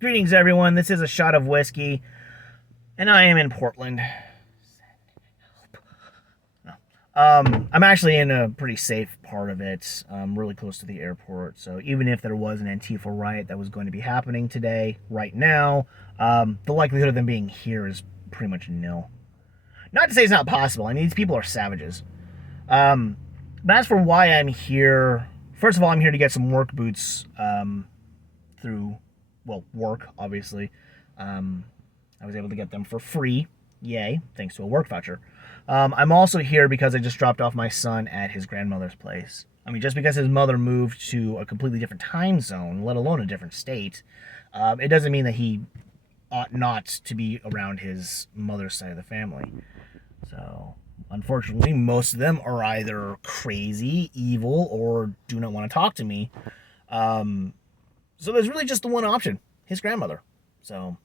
Greetings, everyone. This is a shot of whiskey, and I am in Portland. I'm actually in a pretty safe part of it, really close to the airport. So even if there was an Antifa riot that was going to be happening today, right now, the likelihood of them being here is pretty much nil. Not to say it's not possible. I mean, these people are savages. But as for why I'm here, first of all, I'm here to get some work boots through, well, work, obviously. I was able to get them for free. Yay, thanks to a work voucher. I'm also here because I just dropped off my son at his grandmother's place. I mean, just because his mother moved to a completely different time zone, let alone a different state, it doesn't mean that he ought not to be around his mother's side of the family. So, unfortunately, most of them are either crazy, evil, or do not want to talk to me. So there's really just the one option, his grandmother. So,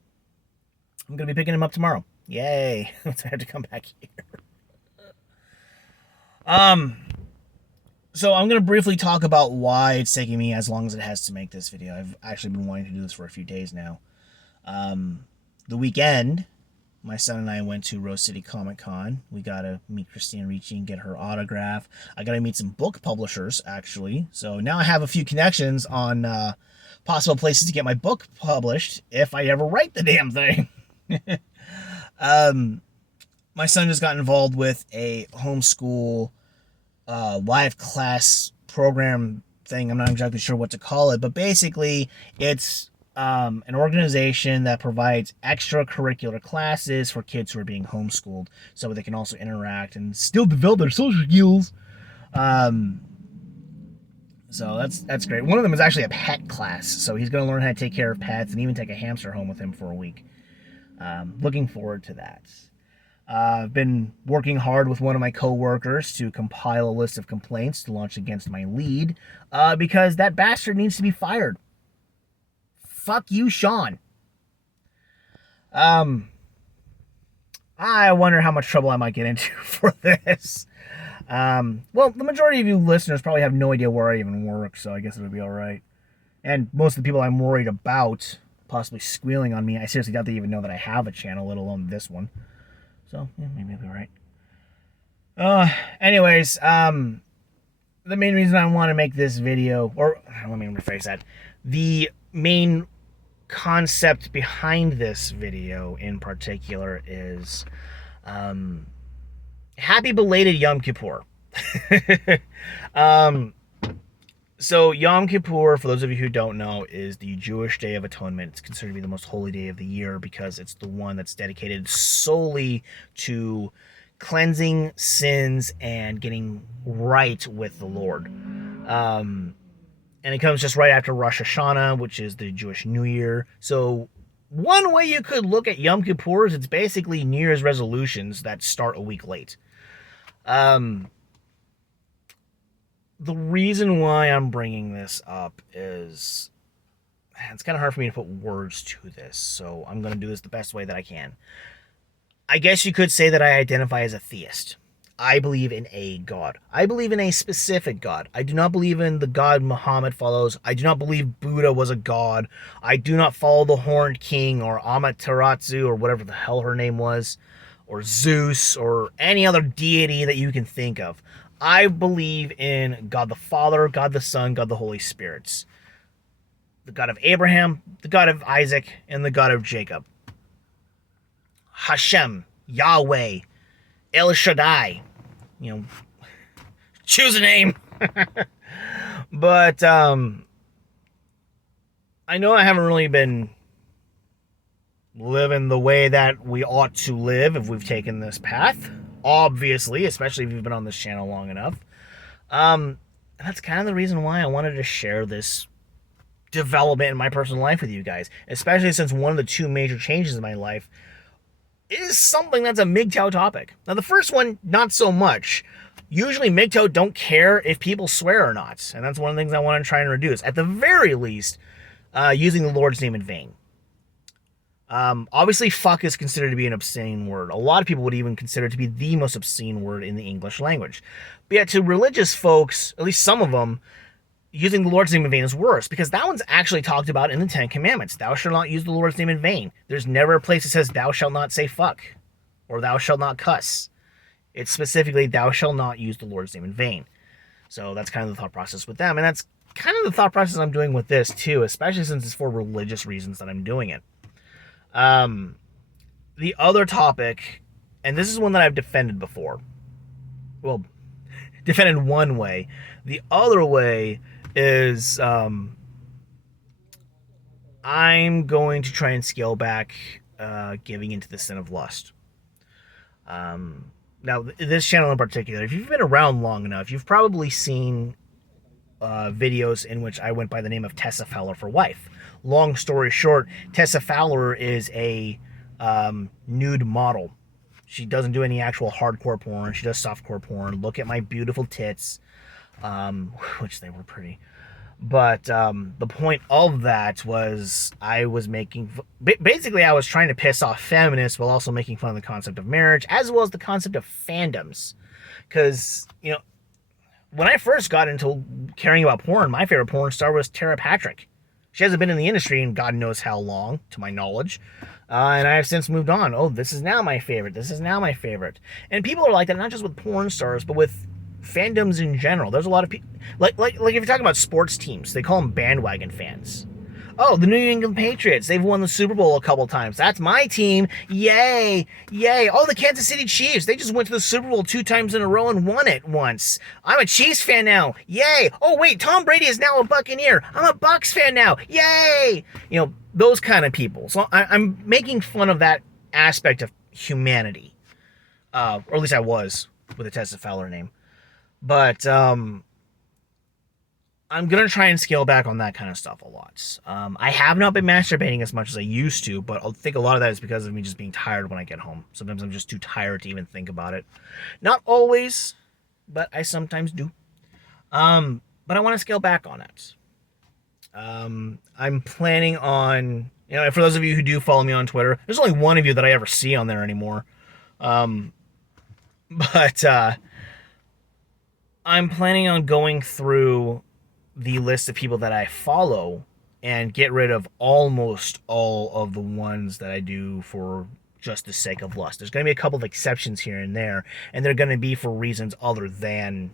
I'm going to be picking him up tomorrow. Yay. I have to come back here. So I'm going to briefly talk about why it's taking me as long as it has to make this video. I've actually been wanting to do this for a few days now. The weekend, my son and I went to Rose City Comic Con. We got to meet Christina Ricci and get her autograph. I got to meet some book publishers, actually. So now I have a few connections on possible places to get my book published if I ever write the damn thing. My son just got involved with a homeschool live class program thing. I'm not exactly sure what to call it, but basically it's an organization that provides extracurricular classes for kids who are being homeschooled so they can also interact and still develop their social skills. So that's great. One of them is actually a pet class, so he's going to learn how to take care of pets and even take a hamster home with him for a week. Looking forward to that. I've been working hard with one of my co-workers to compile a list of complaints to launch against my lead, because that bastard needs to be fired. Fuck you, Sean. I wonder how much trouble I might get into for this. Well, the majority of you listeners probably have no idea where I even work, so I guess it'll be alright. And most of the people I'm worried about possibly squealing on me, I seriously doubt they even know that I have a channel, let alone this one. So, yeah, maybe I'll be right. Anyways, the main reason I want to make this video, or let me rephrase that, the main concept behind this video in particular is, happy belated Yom Kippur. So Yom Kippur, for those of you who don't know, is the Jewish Day of Atonement. It's considered to be the most holy day of the year because it's the one that's dedicated solely to cleansing sins and getting right with the Lord. And it comes just right after Rosh Hashanah, which is the Jewish New Year. So one way you could look at Yom Kippur is it's basically New Year's resolutions that start a week late. The reason why I'm bringing this up is it's kind of hard for me to put words to this, so I'm going to do this the best way that I can. I guess you could say that I identify as a theist. I believe in a God. I believe in a specific God. I do not believe in the God Muhammad follows. I do not believe Buddha was a god. I do not follow the Horned King or Amaterasu or whatever the hell her name was, or Zeus or any other deity that you can think of. I believe in God the Father, God the Son, God the Holy Spirits. The God of Abraham, the God of Isaac, and the God of Jacob. Hashem, Yahweh, El Shaddai. You know, choose a name. But I know I haven't really been living the way that we ought to live if we've taken this path. Obviously, especially if you've been on this channel long enough. That's kind of the reason why I wanted to share this development in my personal life with you guys, especially since one of the two major changes in my life is something that's a MGTOW topic. Now, the first one, not so much. Usually, MGTOW don't care if people swear or not, and that's one of the things I want to try and reduce. At the very least, using the Lord's name in vain. Obviously, fuck is considered to be an obscene word. A lot of people would even consider it to be the most obscene word in the English language. But yet, to religious folks, at least some of them, using the Lord's name in vain is worse, because that one's actually talked about in the Ten Commandments. Thou shalt not use the Lord's name in vain. There's never a place that says thou shalt not say fuck or thou shalt not cuss. It's specifically thou shalt not use the Lord's name in vain. So that's kind of the thought process with them. And that's kind of the thought process I'm doing with this too, especially since it's for religious reasons that I'm doing it. The other topic, and this is one that I've defended before. Well, defended one way. The other way is I'm going to try and scale back giving into the sin of lust. Now, this channel in particular, if you've been around long enough, you've probably seen videos in which I went by the name of Tessa Fowler for wife. Long story short, Tessa Fowler is a nude model. She doesn't do any actual hardcore porn. She does softcore porn. Look at my beautiful tits, which they were pretty. But the point of that was I was making... Basically, I was trying to piss off feminists while also making fun of the concept of marriage, as well as the concept of fandoms. Because, you know, when I first got into caring about porn, my favorite porn star was Tara Patrick. She hasn't been in the industry in God knows how long, to my knowledge. And I have since moved on. Oh, this is now my favorite. This is now my favorite. And people are like that, not just with porn stars, but with fandoms in general. There's a lot of people... Like if you're talking about sports teams, they call them bandwagon fans. Oh, the New England Patriots, they've won the Super Bowl a couple times. That's my team. Yay. Yay. Oh, the Kansas City Chiefs, they just went to the Super Bowl 2 times in a row and won it once. I'm a Chiefs fan now. Yay. Oh, wait, Tom Brady is now a Buccaneer. I'm a Bucs fan now. Yay. You know, those kind of people. So I'm making fun of that aspect of humanity. Or at least I was with a Tessa Fowler name. But I'm going to try and scale back on that kind of stuff a lot. I have not been masturbating as much as I used to, but I think a lot of that is because of me just being tired when I get home. Sometimes I'm just too tired to even think about it. Not always, but I sometimes do. But I want to scale back on it. I'm planning on, you know, for those of you who do follow me on Twitter, there's only one of you that I ever see on there anymore. But I'm planning on going through the list of people that I follow and get rid of almost all of the ones that I do for just the sake of lust. There's going to be a couple of exceptions here and there, and they're going to be for reasons other than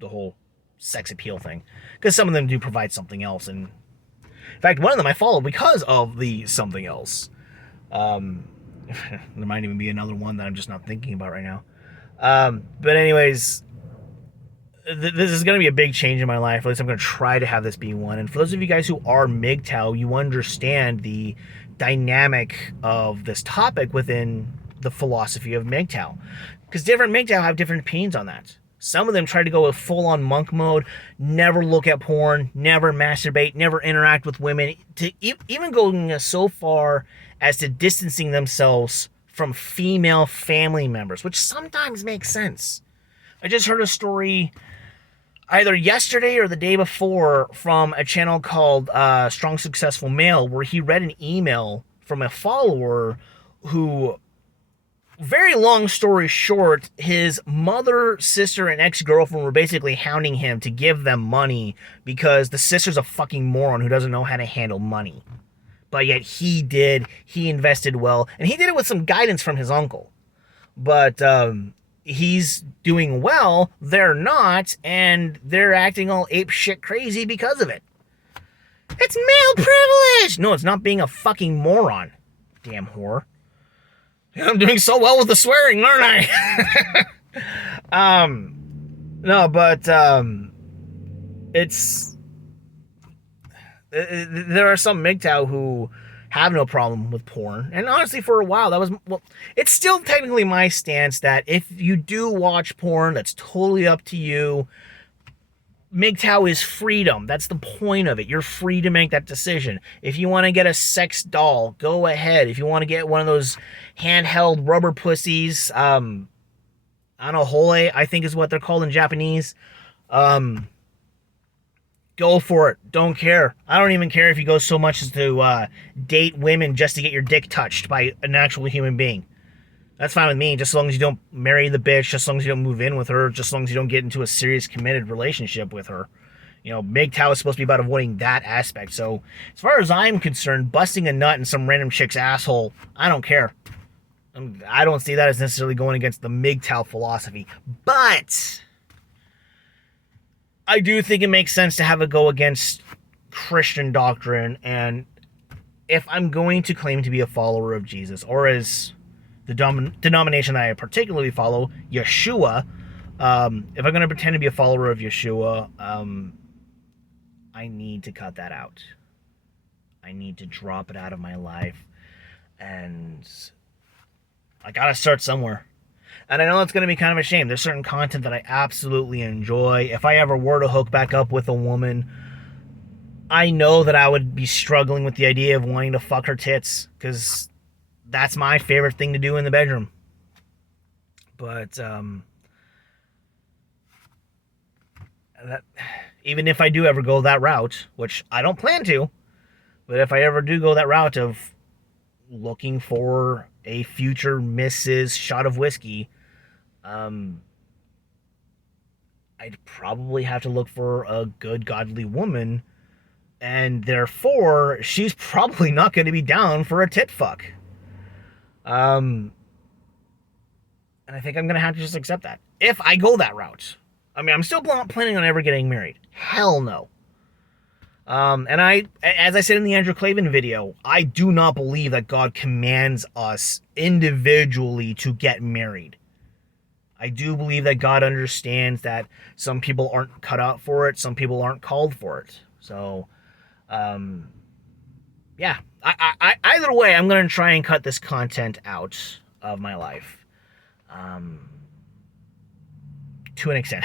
the whole sex appeal thing, because some of them do provide something else. And in fact, one of them I follow because of the something else. There might even be another one that I'm just not thinking about right now. But anyways, this is going to be a big change in my life. At least I'm going to try to have this be one. And for those of you guys who are MGTOW, you understand the dynamic of this topic within the philosophy of MGTOW. Because different MGTOW have different opinions on that. Some of them try to go with full-on monk mode, never look at porn, never masturbate, never interact with women, to even going so far as to distancing themselves from female family members, which sometimes makes sense. I just heard a story either yesterday or the day before from a channel called Strong Successful Male, where he read an email from a follower who, very long story short, his mother, sister, and ex-girlfriend were basically hounding him to give them money because the sister's a fucking moron who doesn't know how to handle money. But yet he did, he invested well, and he did it with some guidance from his uncle. But he's doing well, they're not, and they're acting all ape shit crazy because of it. It's male privilege! No, it's not being a fucking moron. Damn whore. I'm doing so well with the swearing, aren't I? No, but it's... There are some MGTOW who have no problem with porn. And honestly, for a while, that was... Well, it's still technically my stance that if you do watch porn, that's totally up to you. MGTOW is freedom. That's the point of it. You're free to make that decision. If you want to get a sex doll, go ahead. If you want to get one of those handheld rubber pussies, anahole, I think is what they're called in Japanese, go for it. Don't care. I don't even care if you go so much as to date women just to get your dick touched by an actual human being. That's fine with me, just as long as you don't marry the bitch, just as long as you don't move in with her, just as long as you don't get into a serious committed relationship with her. MGTOW is supposed to be about avoiding that aspect. So as far as I'm concerned, busting a nut in some random chick's asshole, I don't care. I don't see that as necessarily going against the MGTOW philosophy. But I do think it makes sense to have a go against Christian doctrine. And if I'm going to claim to be a follower of Jesus, or as the denomination that I particularly follow, Yeshua, if I'm going to pretend to be a follower of Yeshua, I need to cut that out. I need to drop it out of my life. And I got to start somewhere. And I know it's going to be kind of a shame. There's certain content that I absolutely enjoy. If I ever were to hook back up with a woman, I know that I would be struggling with the idea of wanting to fuck her tits, because that's my favorite thing to do in the bedroom. But even if I do ever go that route, which I don't plan to, but if I ever do go that route of looking for a future Mrs. Shot of Whiskey, I'd probably have to look for a good, godly woman, and therefore, she's probably not going to be down for a tit fuck. And I think I'm going to have to just accept that, if I go that route. I mean, I'm still planning on ever getting married. Hell no. And as I said in the Andrew Clavin video, I do not believe that God commands us individually to get married. I do believe that God understands that some people aren't cut out for it, some people aren't called for it. So, yeah. Either way, I'm going to try and cut this content out of my life. To an extent.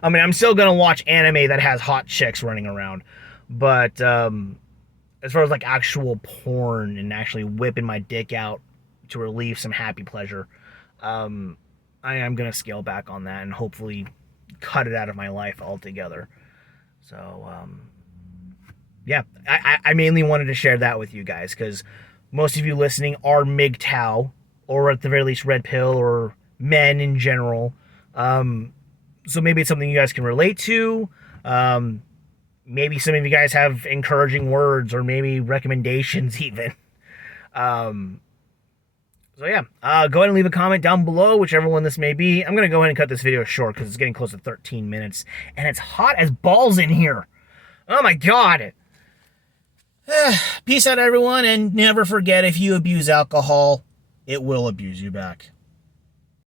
I mean, I'm still going to watch anime that has hot chicks running around. But as far as like actual porn and actually whipping my dick out to relieve some happy pleasure, I am going to scale back on that and hopefully cut it out of my life altogether. So, yeah, I mainly wanted to share that with you guys, because most of you listening are MGTOW, or at the very least Red Pill, or men in general. So maybe it's something you guys can relate to. Maybe some of you guys have encouraging words, or maybe recommendations even. So yeah, go ahead and leave a comment down below, whichever one this may be. I'm going to go ahead and cut this video short because it's getting close to 13 minutes. And it's hot as balls in here. Oh my God. Peace out, everyone. And never forget, if you abuse alcohol, it will abuse you back.